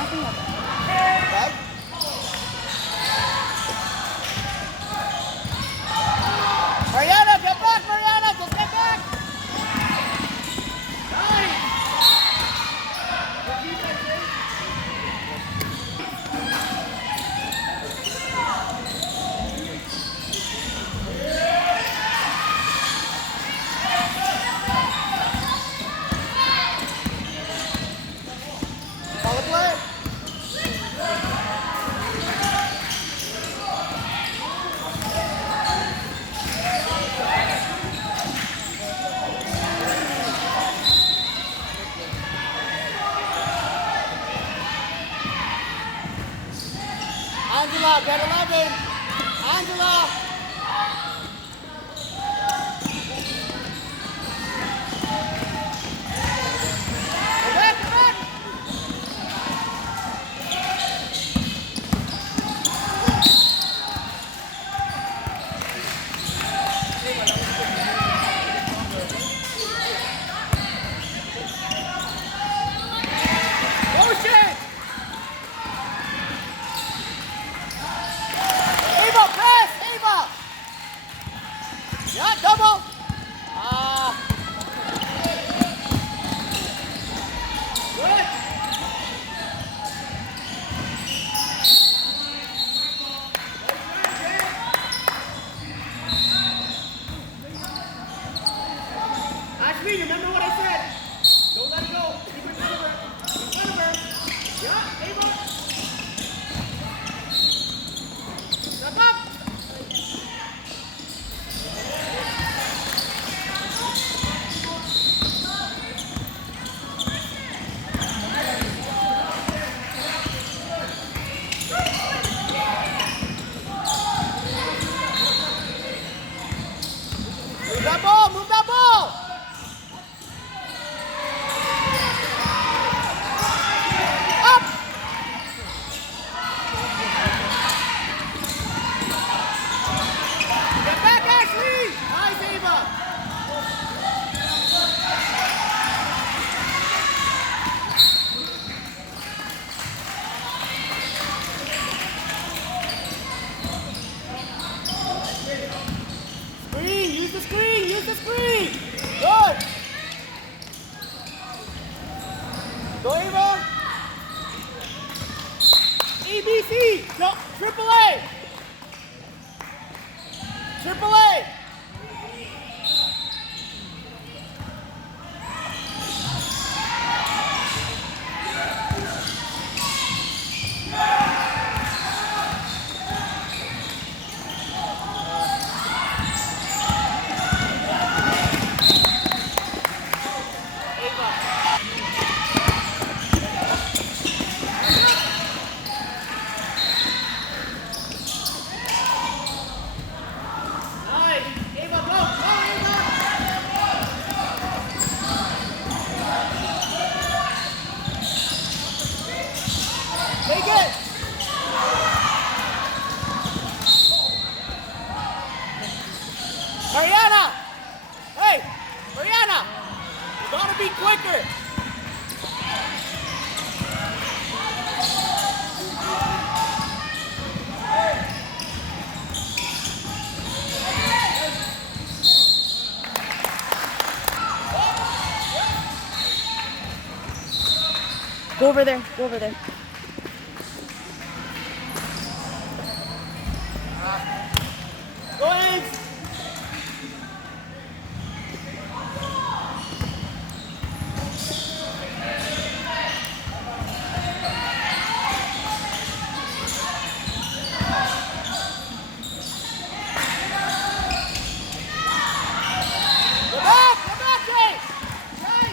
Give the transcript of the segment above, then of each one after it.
passing up. Okay. Mariana, get back, Mariana, just get back. Nice. Follow play. Angela, get 11. Angela. Go back, go back. Motion. Ava, press, Ava. Yeah, double. Good. Ashley, remember what I said? Don't let it go. Keep in front of her. In front of her. Yeah, Ava. Step up. Move that ball, move that ball. Up. Get back, Ashley. Nice, Ava. Screen, use the screen, use the screen. Good. Go, Ava. ABC, no, triple A. Triple A. Nice. Ava, go, go, Ava. Take it. Mariana. Hey, Mariana. You gotta be quicker. Go over there. Go over there. Go ahead. Go back, Jay. Jay.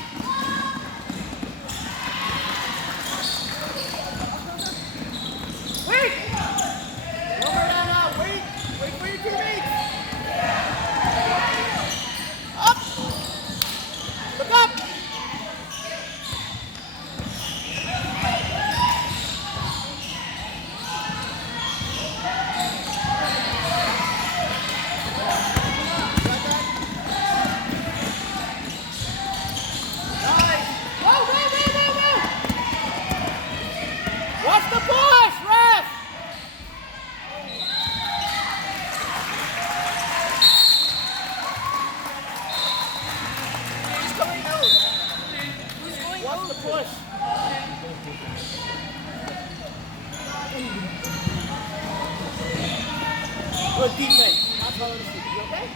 push. Good defense. That's all I'm saying. You okay?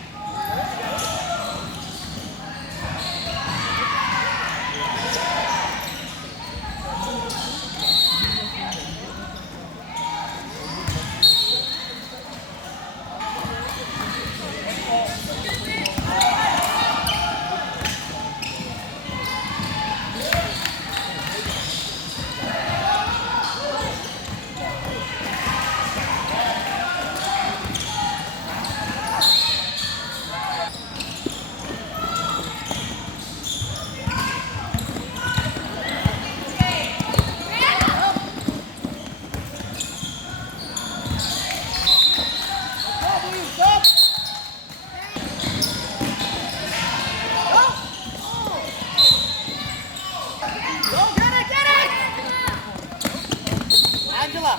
Angela,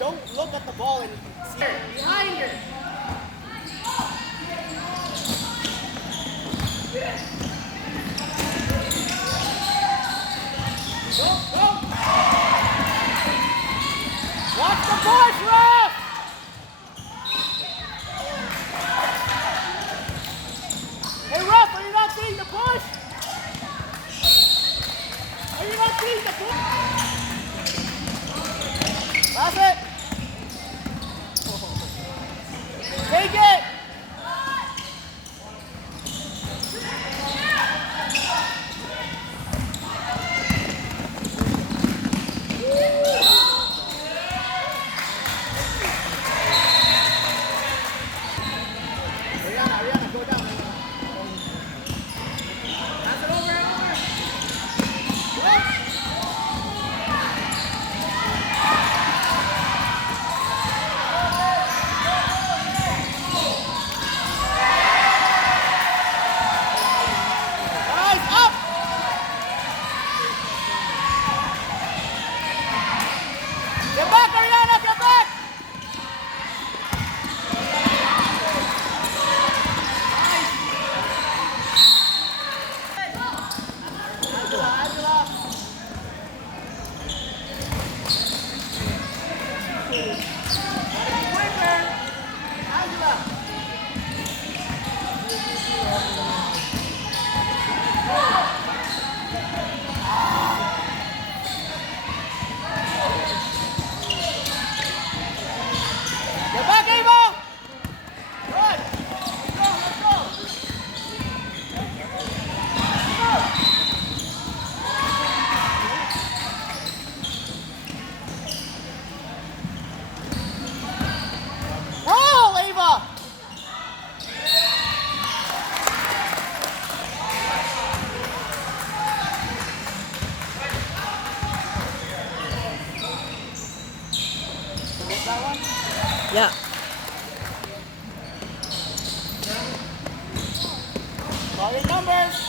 don't look at the ball and see her. Behind her. Go, go. Watch the push, ref! Hey, ref, are you not seeing the push? Are you not seeing the push? Pass it. Take it. Ariana, go down. Pass it over and over. Go. Guys, up. Get back, Ariana, get back. Angela. Quicker. Angela. Get back, Ava. Good. Let's go. Roll, Ava! That one? Yeah. Call your numbers.